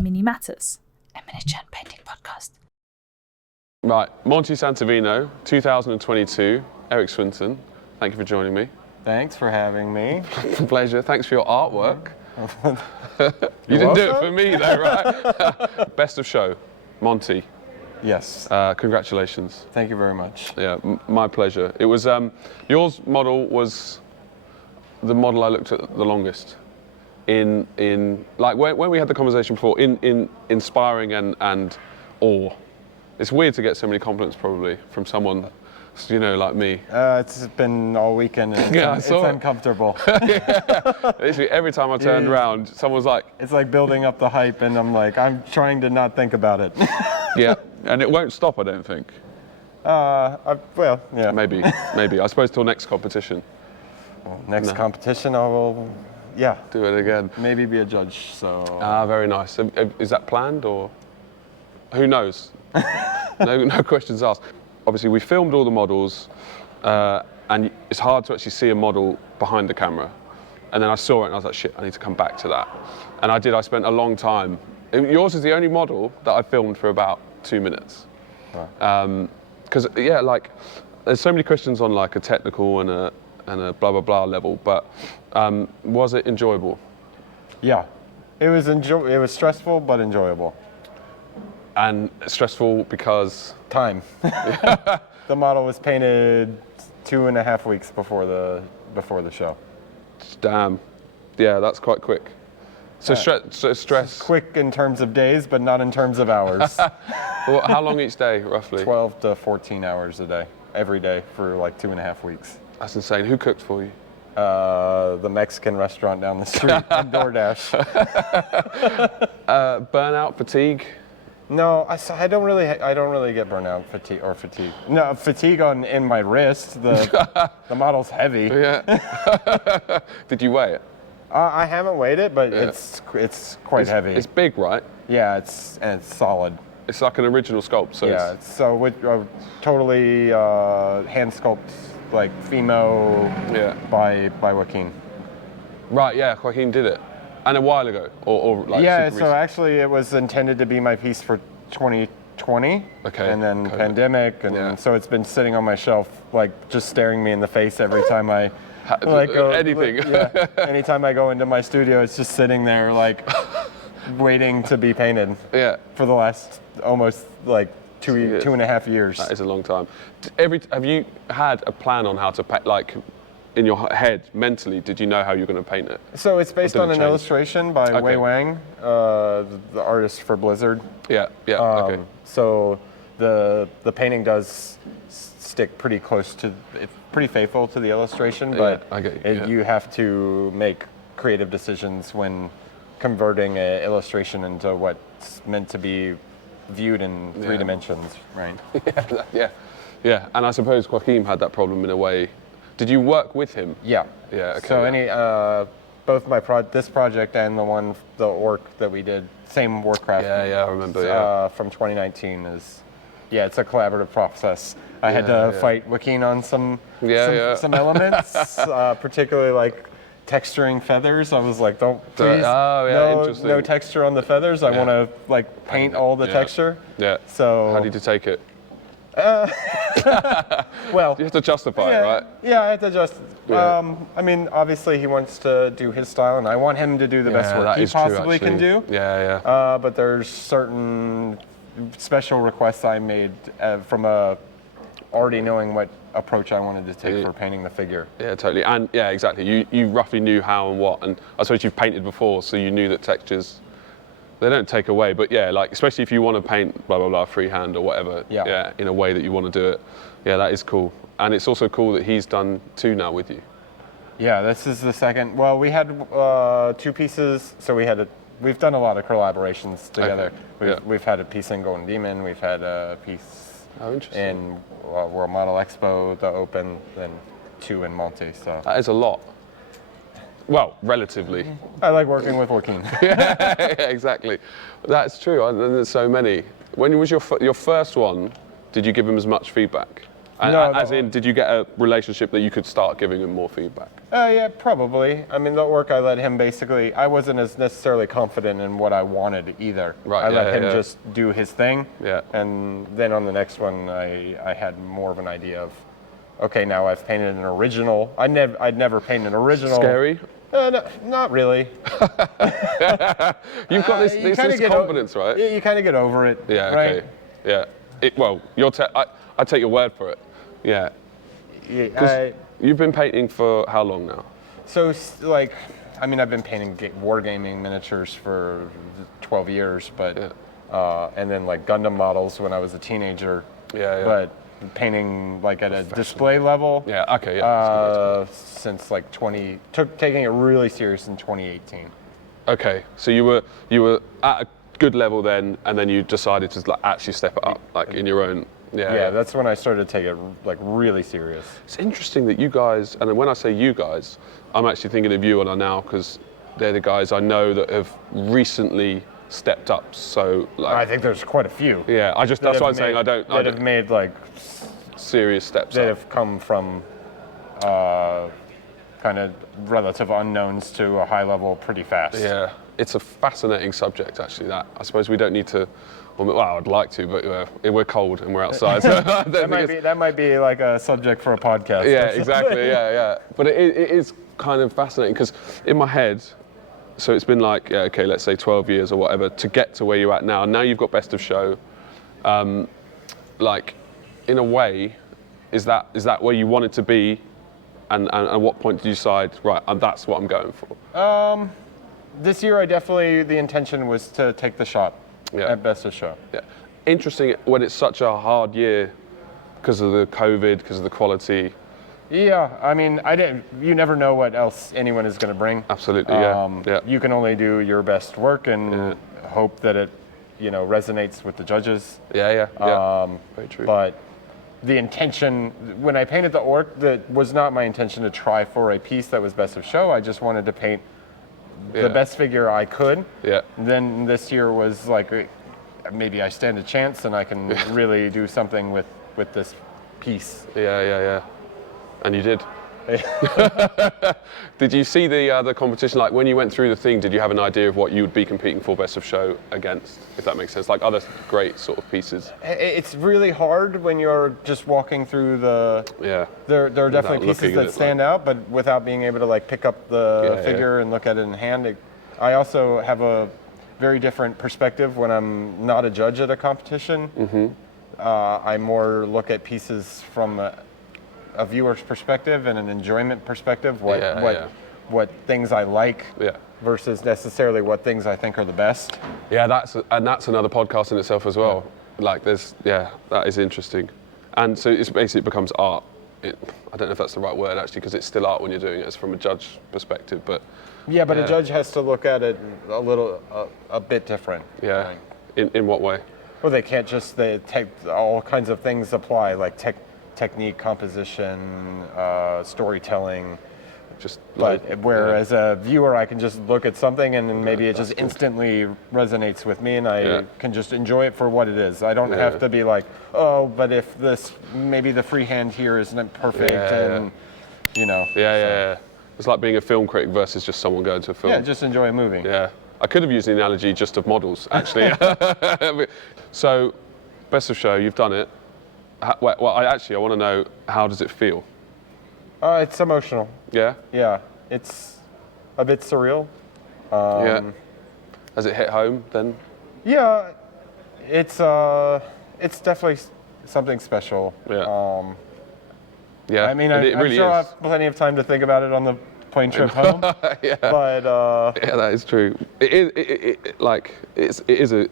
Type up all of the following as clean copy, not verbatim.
Mini Matters, a miniature painting podcast. Right, Monte Santovino, 2022, Erik Swinson. Thank you for joining me. Thanks for having me. Pleasure. Thanks for your artwork. You You're didn't do it welcome. for me though, right? Best of show, Monte. Yes. Congratulations. Thank you very much. Yeah, my pleasure. It was, yours model was the model I looked at the longest. In like when we had the conversation before, in inspiring and awe. It's weird to get so many compliments probably from someone, you know, like me. It's been all weekend and Yeah, it's I saw it. uncomfortable. Literally every time I turned around, someone was like, It's like building up the hype and I'm like, I'm trying to not think about it. yeah, and it won't stop, I don't think. Well, yeah. Maybe. I suppose till next competition, Next competition, I will, do it again. maybe be a judge, so. Very nice. Is that planned or? Who knows? No questions asked. Obviously, we filmed all the models, and it's hard to actually see a model behind the camera. And then I saw it, and I was like, shit, I need to come back to that. And I did. I spent a long time. Yours is the only model that I filmed for about 2 minutes. Because like, there's so many questions on like a technical and a blah blah blah level, but was it enjoyable? Yeah. It was stressful, but enjoyable. And stressful because Time. The model was painted 2.5 weeks before the show. damn, yeah, that's quite quick. So stress. Quick in terms of days, but not in terms of hours. Well, how long each day, roughly? 12 to 14 hours a day, every day for like 2.5 weeks. That's insane. Who cooked for you? The Mexican restaurant down the street and DoorDash. Burnout, fatigue. No, I don't really get burnout fatigue. No, fatigue in my wrist. The model's heavy. Yeah. Did you weigh it? I haven't weighed it, but it's quite heavy. It's big, right? Yeah, it's solid. It's like an original sculpt. So Yeah, so with totally hand sculpt, like Fimo by Joaquin. Right. Yeah. Joaquin did it, and a while ago, or like. Yeah, super so recent. actually it was intended to be my piece for 2020. Okay, And then COVID. pandemic, and so it's been sitting on my shelf, like just staring me in the face every time I anything. Yeah, anytime I go into my studio, it's just sitting there like waiting to be painted. Yeah. For the last almost like 2.5 years. That is a long time. Have you had a plan on how to paint, like in your head, mentally, did you know how you're going to paint it? So it's based did it on an change? illustration by Okay. Wei Wang, the artist for Blizzard. Yeah, okay. So the painting does stick pretty close to, it's pretty faithful to the illustration, but I get you, yeah. you have to make creative decisions when converting an illustration into what's meant to be viewed in 3 dimensions, right? Yeah. And I suppose Joaquin had that problem in a way. Did you work with him? Yeah. Yeah, okay. So both this project and the work that we did, same Warcraft. Yeah, I remember, From 2019 it's a collaborative process. I had to fight Joaquin on some elements, particularly like texturing feathers. I was like, please, interesting. no texture on the feathers. I want to like paint all the texture. Yeah. So How did you take it? well, You have to justify it, right? Yeah, I have to just. Yeah. I mean, obviously he wants to do his style, and I want him to do the best work that he is true, possibly can actually. do. Yeah. But there's certain special requests I made from already knowing what approach I wanted to take for painting the figure. Yeah, totally. And yeah, exactly. You roughly knew how and what, and I suppose you've painted before, so you knew that textures, they don't take away, but yeah, like especially if you want to paint blah blah blah freehand or whatever, in a way that you want to do it. Yeah, that is cool. And it's also cool that he's done 2 now with you. Yeah, this is the second. Well, we had 2 pieces, so we've done a lot of collaborations together. Okay. We've had a piece in Golden Demon, we've had a piece in World Model Expo, the Open, then 2 in Monte. So That is a lot. Well, relatively. I like working with Joaquin. Yeah, exactly. That's true. And there's so many. When was your first one? Did you give him as much feedback? And, No, as in, did you get a relationship that you could start giving him more feedback? Yeah, probably. I mean, the work I let him basically, I wasn't as necessarily confident in what I wanted either. Right, I let yeah, him yeah. just do his thing. Yeah. And then on the next one, I had more of an idea of, okay, now I've painted an original. I'd never painted an original. Scary? No, not really. You've got this confidence, right? Yeah, you kind of get over it. Yeah, right? okay. Yeah. Well, I take your word for it. Yeah. Yeah, You've been painting for how long now? So, like, I mean, I've been painting wargaming miniatures for 12 years, but, and then like Gundam models when I was a teenager. Yeah. But painting like at a display level. Yeah, okay, yeah. Since like taking it really serious in 2018. Okay, so you were at a good level then, and then you decided to like actually step it up, like in your own. Yeah, that's when I started to take it like really serious. It's interesting that you guys, and when I say you guys, I'm actually thinking of you and I now because they're the guys I know that have recently stepped up. So like, I think there's quite a few. Yeah, that's what I'm saying. I don't have made like serious steps. That have come from kind of relative unknowns to a high level pretty fast. Yeah, it's a fascinating subject actually. That I suppose we don't need to. Well, I'd like to, but we're cold and we're outside. So that might be like a subject for a podcast. Yeah, exactly. Yeah. But it is kind of fascinating because in my head, so it's been like, let's say 12 years or whatever to get to where you're at now. Now you've got best of show. Like, in a way, is that where you wanted to be? And at what point did you decide, right, that's what I'm going for? This year, the intention was to take the shot. Yeah. At best of show. Yeah. Interesting when it's such a hard year because of the COVID, because of the quality. Yeah, I mean, you never know what else anyone is going to bring. Absolutely, yeah. You can only do your best work and hope that it, resonates with the judges. Yeah. Very true. But the intention, when I painted the orc, that was not my intention to try for a piece that was best of show. I just wanted to paint the best figure I could. Yeah. Then this year was like, maybe I stand a chance and I can really do something with this piece. Yeah. And you did. Did you see the competition? Like when you went through the thing, did you have an idea of what you would be competing for best of show against? If that makes sense, like other great sort of pieces. It's really hard when you're just walking through the. Yeah. There are definitely pieces that stand out, but without being able to like pick up the figure and look at it in hand. I also have a very different perspective when I'm not a judge at a competition. Mm-hmm. I more look at pieces from a viewer's perspective and an enjoyment perspective, what things I like versus necessarily what things I think are the best. Yeah, that's another podcast in itself as well. Yeah. Like that is interesting. And so it becomes art. I don't know if that's the right word actually, because it's still art when you're doing it. It's from a judge perspective, but a judge has to look at it a bit different. Yeah. In what way? Well, they can't just take all kinds of things apply, like technique, composition, storytelling. Whereas a viewer, I can just look at something and then maybe it just instantly resonates with me and I can just enjoy it for what it is. I don't have to be like, oh, but if maybe the freehand here isn't perfect and. Yeah. It's like being a film critic versus just someone going to a film. Yeah, just enjoy a movie. Yeah. I could have used the analogy just of models, actually. So, best of show, you've done it. I want to know, how does it feel? It's emotional. Yeah? Yeah. It's a bit surreal. Has it hit home then? Yeah. It's definitely something special. Yeah. Yeah. I mean, I'm sure I'll have plenty of time to think about it on the plane trip home. Yeah. But yeah, that is true. It is a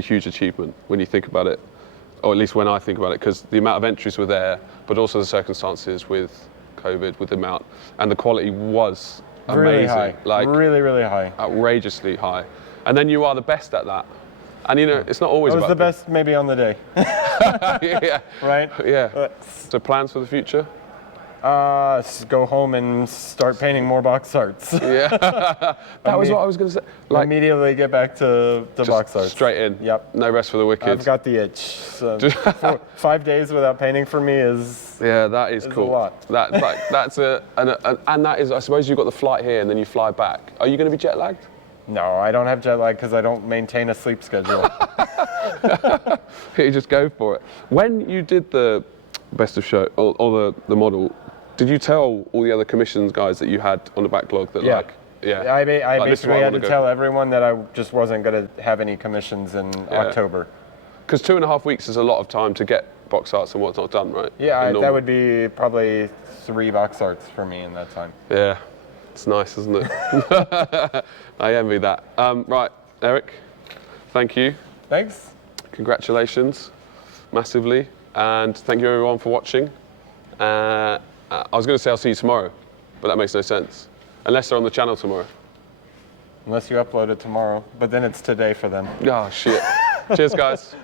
huge achievement when you think about it, or at least when I think about it, because the amount of entries were there, but also the circumstances with COVID, with the amount, and the quality was amazing. Really high. Like really, really high. Outrageously high. And then you are the best at that. And it's not always I was about the best maybe on the day. Yeah. Right? Yeah. So plans for the future? Go home and start painting more box arts. Yeah, that was what I was going to say. Like, immediately get back to box arts. Straight in. Yep. No rest for the wicked. I've got the itch. So 5 days without painting for me is that is cool. a lot. That's and that is. I suppose you've got the flight here and then you fly back. Are you going to be jet lagged? No, I don't have jet lag because I don't maintain a sleep schedule. You just go for it. When you did the best of show or the model, did you tell all the other commissions guys that you had on the backlog that Yeah. Yeah. I Like, this is what basically I had wanna to go tell for. everyone that I just wasn't going to have any commissions in October. Because 2.5 weeks is a lot of time to get box arts and what's not done, right? Yeah, that would be probably 3 box arts for me in that time. Yeah, it's nice, isn't it? I envy that. Right, Erik, thank you. Thanks. Congratulations, massively, and thank you everyone for watching. I was going to say I'll see you tomorrow, but that makes no sense. Unless they're on the channel tomorrow. Unless you upload it tomorrow, but then it's today for them. Oh, shit. Cheers, guys.